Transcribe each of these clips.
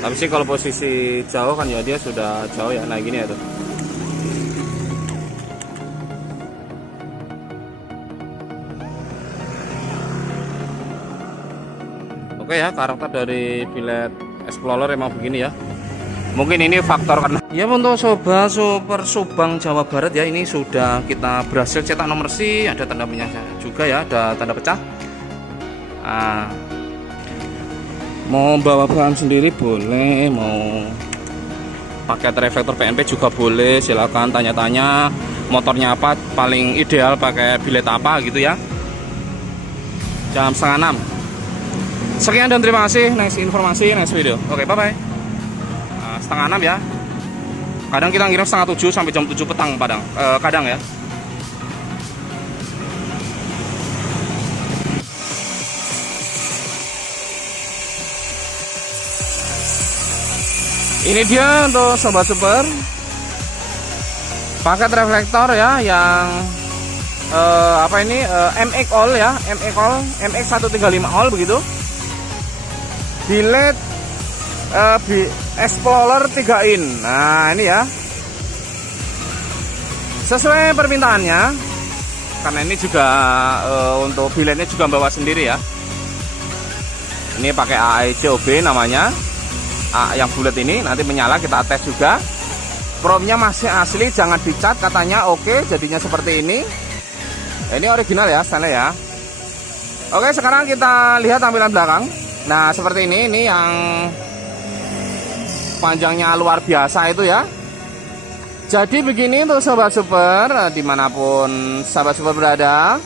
Tapi sih kalau posisi jauh kan ya dia sudah jauh ya. Nah gini ya tuh. Oke ya, karakter dari Billet Explorer emang begini ya. Mungkin ini faktor karena ya untuk Sobat Super Subang Jawa Barat ya, ini sudah kita berhasil cetak nomor C, ada tanda minyak juga ya, ada tanda pecah. Mau bawa bahan sendiri boleh, mau pakai reflektor PNP juga boleh, silakan tanya-tanya motornya apa, paling ideal pakai billet apa gitu ya. Jam 5:30. Sekian dan terima kasih. Next informasi, next video. Oke, bye-bye. 5:30 ya. Kadang kita ngirim 6:30 sampai jam 7 petang kadang ya. Ini dia untuk Sobat Super paket reflektor ya yang MX All ya, MX 135 All begitu. Billet Explorer 3 in. Nah ini ya, sesuai permintaannya, karena ini juga untuk billetnya juga bawa sendiri ya. Ini pakai AECOB namanya, yang bulat ini nanti menyala, kita tes juga. Chrome-nya masih asli, jangan dicat katanya. Oke, jadinya seperti ini. Ini original ya, style ya. Oke, sekarang kita lihat tampilan belakang. Nah seperti ini yang panjangnya luar biasa itu ya. Jadi begini untuk Sobat Super, dimanapun Sobat Super berada,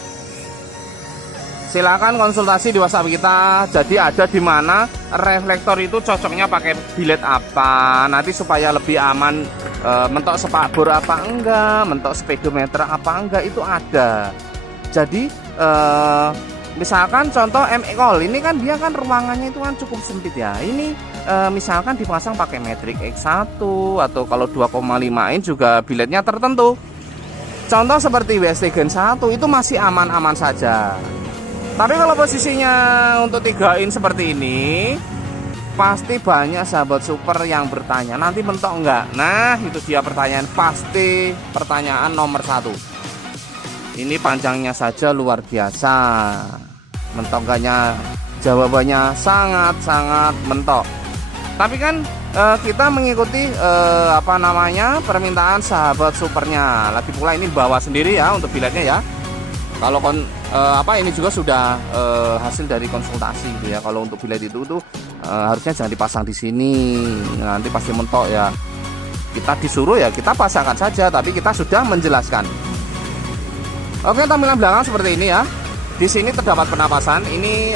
silakan konsultasi di WhatsApp kita. Jadi ada di mana reflektor itu cocoknya pakai billet apa, nanti supaya lebih aman, mentok spakbor apa enggak, mentok speedometer apa enggak, itu ada. Jadi misalkan contoh MX All ini kan dia kan ruangannya itu kan cukup sempit ya. Ini misalkan dipasang pakai Matrix X1 atau kalau 2,5 in juga billetnya tertentu. Contoh seperti WST Gen 1 itu masih aman-aman saja. Tapi kalau posisinya untuk 3 in seperti ini, pasti banyak Sahabat Super yang bertanya, nanti mentok enggak? Nah itu dia pertanyaan, pasti pertanyaan nomor 1. Ini panjangnya saja luar biasa, mentok enggaknya? Jawabannya sangat-sangat mentok. Tapi kan kita mengikuti permintaan Sahabat Supernya. Lagi pula ini bawa sendiri ya untuk billetnya ya. Kalau ini juga sudah hasil dari konsultasi gitu ya. Kalau untuk billet itu tuh harusnya jangan dipasang di sini, nanti pasti mentok ya. Kita disuruh ya kita pasangkan saja, tapi kita sudah menjelaskan. Oke, tampilan belakang seperti ini ya. Di sini terdapat pernapasan. Ini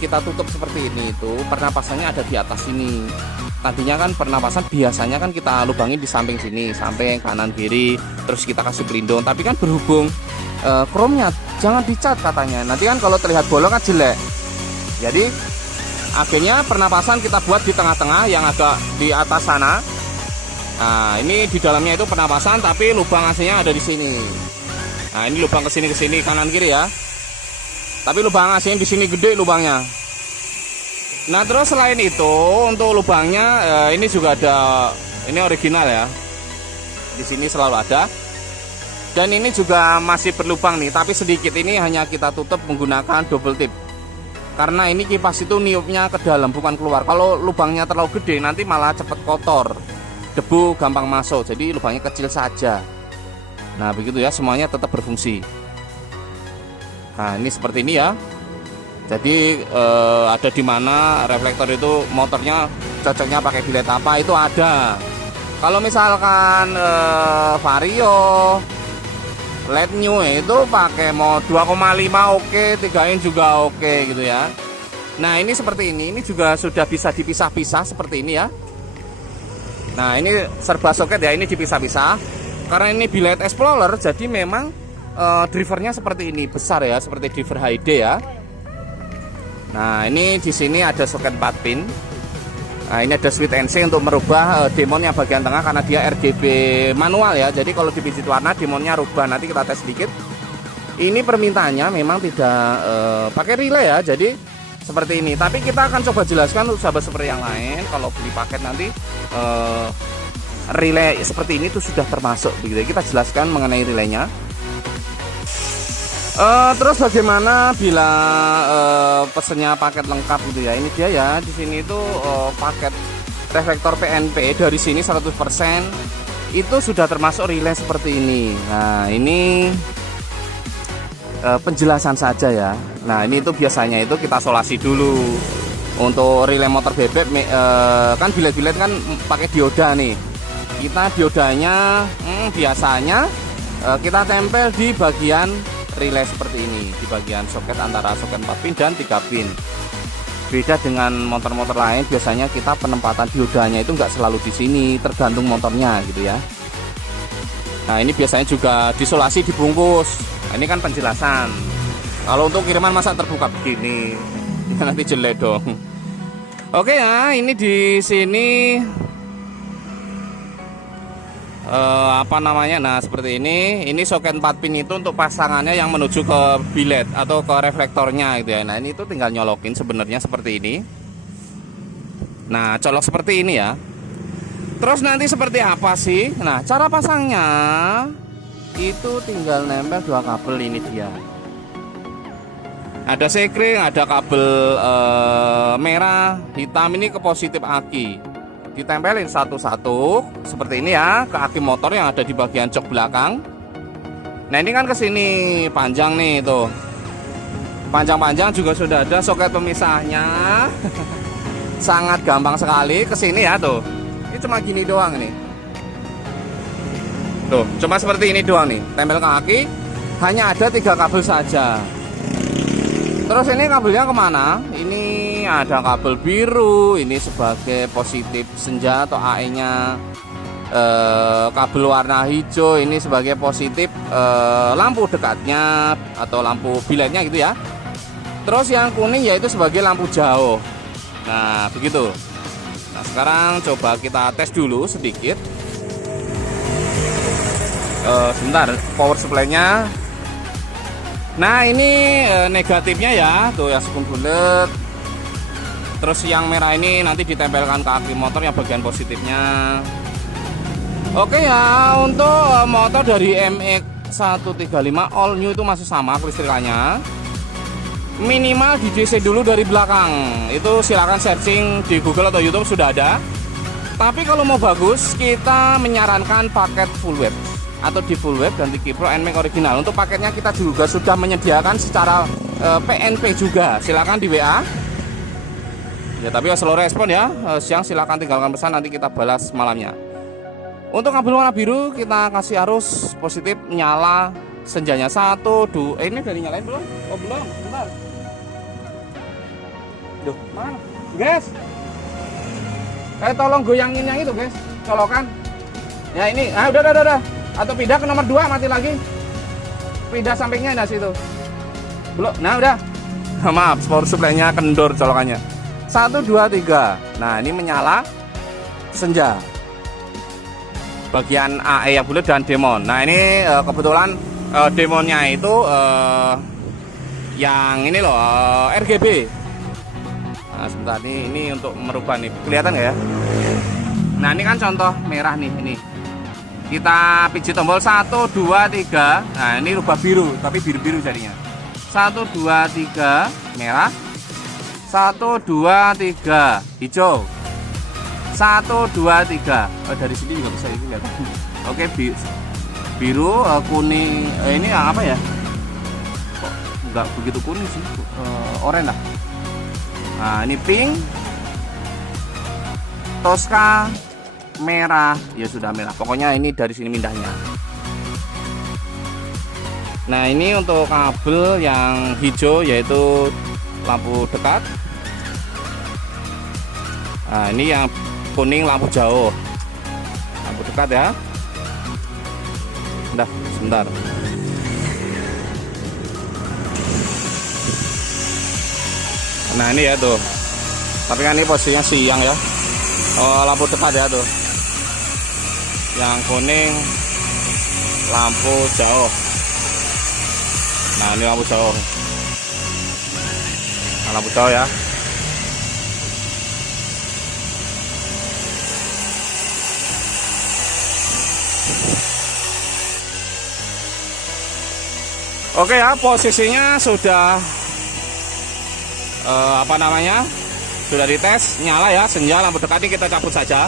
kita tutup seperti ini, itu pernapasannya ada di atas sini. Tadinya kan pernapasan biasanya kan kita lubangin di samping sini, samping kanan kiri, terus kita kasih pelindung. Tapi kan berhubung chrome-nya jangan dicat katanya, nanti kan kalau terlihat bolong kan jelek. Jadi akhirnya pernapasan kita buat di tengah-tengah yang agak di atas sana. Nah ini di dalamnya itu pernapasan, tapi lubang AC-nya ada di sini. Nah ini lubang ke sini kanan kiri ya. Tapi lubang AC-nya di sini gede lubangnya. Nah terus selain itu untuk lubangnya ini juga ada, ini original ya. Di sini selalu ada. Dan ini juga masih berlubang nih, tapi sedikit, ini hanya kita tutup menggunakan double tip. Karena ini kipas itu niupnya ke dalam bukan keluar. Kalau lubangnya terlalu gede nanti malah cepat kotor, debu gampang masuk. Jadi lubangnya kecil saja. Nah begitu ya, semuanya tetap berfungsi. Nah ini seperti ini ya. Jadi ada di mana reflektor itu motornya cocoknya pakai billet apa itu ada. Kalau misalkan Vario Let New itu pakai mau 2,5 oke, 3 in juga oke gitu ya. Nah ini seperti ini juga sudah bisa dipisah-pisah seperti ini ya. Nah ini serba soket ya, ini dipisah-pisah. Karena ini Billet Explorer, jadi memang drivernya seperti ini, besar ya, seperti driver HD ya. Nah ini di sini ada soket 4 pin. Nah ini ada switch NC untuk merubah demonnya bagian tengah, karena dia RGB manual ya. Jadi kalau dipijit warna demonnya rubah, nanti kita tes sedikit. Ini permintaannya memang tidak pakai relay ya. Jadi seperti ini. Tapi kita akan coba jelaskan untuk sahabat seperti yang lain, kalau beli paket nanti relay seperti ini tuh sudah termasuk begitu. Kita jelaskan mengenai relaynya. Terus bagaimana bila pesennya paket lengkap gitu ya. Ini dia ya, di sini itu paket reflektor PNP dari sini 100% itu sudah termasuk relay seperti ini. Nah, ini penjelasan saja ya. Nah, ini itu biasanya itu kita solasi dulu. Untuk relay motor bebek kan bilet-bilet kan pakai dioda nih. Kita diodanya biasanya kita tempel di bagian relay seperti ini, di bagian soket antara soket 4 pin dan 3 pin. Beda dengan motor-motor lain, biasanya kita penempatan diodanya itu nggak selalu di sini, tergantung motornya gitu ya. Nah, ini biasanya juga disolasi dibungkus. Nah, ini kan penjelasan. Kalau untuk kiriman masa terbuka begini, nanti jelek dong. Oke ya, ini di sini apa namanya, nah seperti ini soket 4 pin itu untuk pasangannya yang menuju ke bilet atau ke reflektornya gitu ya. Nah, ini tuh tinggal nyolokin sebenarnya seperti ini. Nah, colok seperti ini ya. Terus nanti seperti apa sih? Nah, cara pasangnya itu tinggal nempel 2 kabel. Ini dia, ada sekring, ada kabel merah hitam ini ke positif aki, ditempelin satu-satu seperti ini ya ke aki motor yang ada di bagian jok belakang. Nah, ini kan ke sini panjang nih tuh, panjang-panjang juga sudah ada soket pemisahnya. Sangat gampang sekali ke sini ya tuh. Ini cuma gini doang nih. Tuh, cuma seperti ini doang nih, tempel ke aki, hanya ada 3 kabel saja. Terus ini kabelnya kemana? Ini ada kabel biru, ini sebagai positif senja atau AE nya. Kabel warna hijau ini sebagai positif lampu dekatnya atau lampu biletnya gitu ya. Terus yang kuning yaitu sebagai lampu jauh. Nah, begitu. Nah, sekarang coba kita tes dulu sedikit. Sebentar, power supply-nya. Nah, ini negatifnya ya, tuh yang sekun bulet. Terus yang merah ini nanti ditempelkan ke aki motor yang bagian positifnya. Oke ya, untuk motor dari MX135 all new itu masih sama kelistrikannya. Minimal di DC dulu dari belakang. Itu silakan searching di Google atau YouTube sudah ada. Tapi kalau mau bagus, kita menyarankan paket full web atau di full web ganti Kipro NMAX original. Untuk paketnya kita juga sudah menyediakan secara PNP juga. Silakan di WA. Ya, tapi slow respon ya. Siang silakan tinggalkan pesan, nanti kita balas malamnya. Untuk kabel warna biru kita kasih arus positif nyala senjanya 1, 2. Ini udah dinyalain belum? Oh, belum. Bentar. Duh, mana? Guys. Tolong goyangin yang itu, guys. Colokan. Ya, ini. Ah, udah. Atau pindah ke nomor 2, mati lagi. Pindah sampingnya nah situ. Belum. Nah, udah. Maaf, power supply-nya kendor colokannya. 1, 2, 3. Nah, ini menyala senja. Bagian AE yang bulat dan demon. Nah, ini kebetulan demonnya itu yang ini loh, RGB. Nah, sebentar ini untuk merubah nih. Kelihatan nggak ya? Nah, ini kan contoh merah nih ini. Kita pijit tombol 1, 2, 3. Nah, ini rubah biru, tapi biru-biru jadinya. 1, 2, 3 merah. 1, 2, 3 hijau. 1, 2, 3. Dari sini juga bisa ini lihat. Oke, biru, kuning. Ini yang apa ya? Kok nggak begitu kuning sih? Oranye lah. Nah, ini pink, Tosca, merah. Ya sudah merah. Pokoknya ini dari sini mindahnya. Nah, ini untuk kabel yang hijau yaitu lampu dekat. Nah, ini yang kuning lampu jauh. Lampu dekat ya. Udah, sebentar. Nah, ini ya tuh. Tapi kan ini posisinya siang ya. Oh, lampu dekat ya tuh. Yang kuning lampu jauh. Nah, ini lampu jauh. Nah, lampu jauh ya. Oke ya, posisinya sudah apa namanya, sudah dites, nyala ya, senja lampu dekat ini kita cabut saja.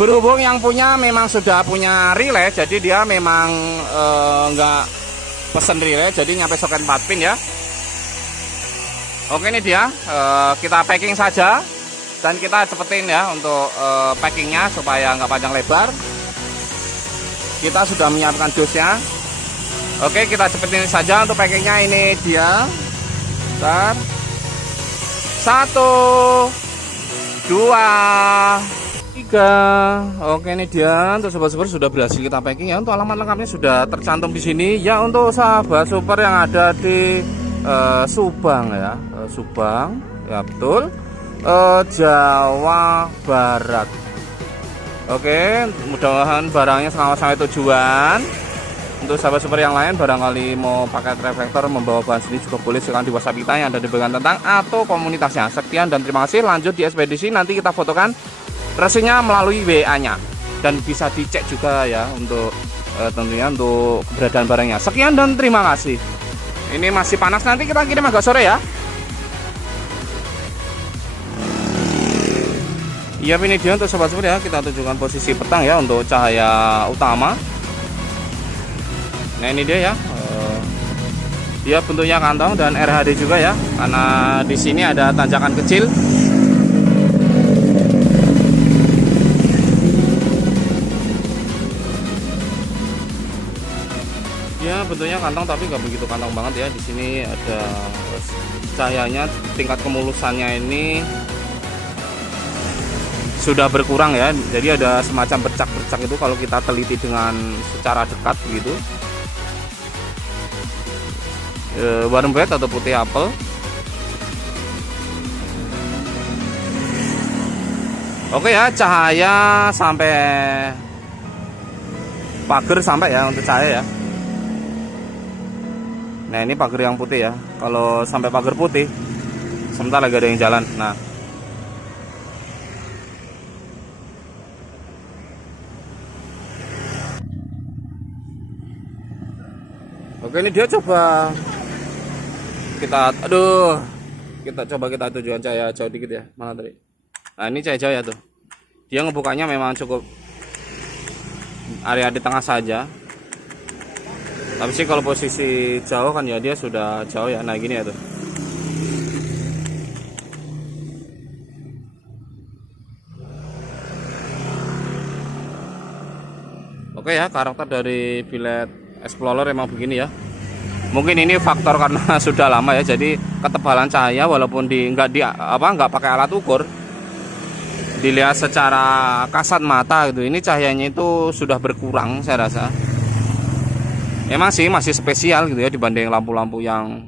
Berhubung yang punya memang sudah punya relay, jadi dia memang nggak pesen relay, jadi nyampe soket 4 pin ya. Oke, ini dia, kita packing saja dan kita cepetin ya untuk packingnya supaya nggak panjang lebar. Kita sudah menyiapkan dosnya. Oke, kita cepetin saja untuk packingnya. Ini dia. Bentar. 1, 2, 3. Oke, ini dia. Untuk sobat super sudah berhasil kita packing ya. Untuk alamat lengkapnya sudah tercantum di sini ya. Untuk sahabat super yang ada di Subang ya, Subang ya, betul, Jawa Barat. Oke, mudah-mudahan barangnya sampai tujuan. Untuk sahabat super yang lain barangkali mau pakai reflektor, membawa bahan sendiri juga boleh, silakan di WhatsApp kita yang ada di bagian tentang atau komunitasnya. Sekian dan terima kasih. Lanjut di ekspedisi, nanti kita fotokan resinya melalui WA-nya dan bisa dicek juga ya untuk tentunya untuk keberadaan barangnya. Sekian dan terima kasih. Ini masih panas, nanti kita kirim agak sore ya. Iya, ini dia untuk sobat super ya. Kita tunjukkan posisi petang ya untuk cahaya utama. Nah, ini dia ya. Dia bentuknya kantong dan RHD juga ya. Karena di sini ada tanjakan kecil. Ya, bentuknya kantong tapi nggak begitu kantong banget ya. Di sini ada cahayanya, tingkat kemulusannya ini sudah berkurang ya. Jadi ada semacam bercak-bercak itu kalau kita teliti dengan secara dekat begitu. Warm white atau putih apel. Oke ya, cahaya sampai pagar sampai ya untuk cahaya ya. Nah, ini pagar yang putih ya. Kalau sampai pagar putih, sebentar lagi ada yang jalan. Nah, oke, ini dia coba kita, kita coba kita tujuan cahaya jauh dikit ya. Mana tadi? Nah, ini cahaya jauh ya tuh. Dia ngebukanya memang cukup area di tengah saja. Tapi sih kalau posisi jauh kan ya dia sudah jauh ya. Nah, gini ya tuh. Oke ya, karakter dari Billet Explorer emang begini ya. Mungkin ini faktor karena sudah lama ya, jadi ketebalan cahaya walaupun nggak pakai alat ukur, dilihat secara kasat mata gitu, ini cahayanya itu sudah berkurang saya rasa. Emang sih masih spesial gitu ya dibanding lampu-lampu yang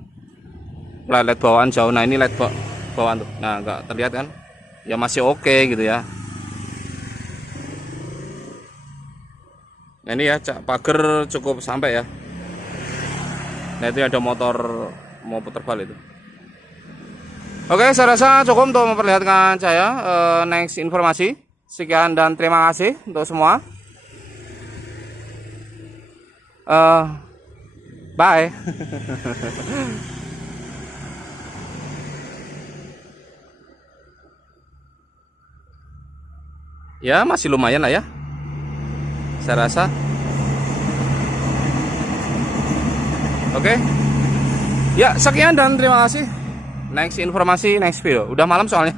LED bawaan jauh. Nah, ini LED bawaan tuh. Nah, nggak terlihat kan? Ya masih oke gitu ya. Nah, ini ya pagar cukup sampai ya. Nah, itu ada motor mau putar balik itu. Oke, saya rasa cukup untuk memperlihatkan saya next informasi. Sekian dan terima kasih untuk semua. Bye. Ya, masih lumayan lah ya, saya rasa. Oke. Ya, sekian dan terima kasih. Next informasi, next video. Udah malam soalnya.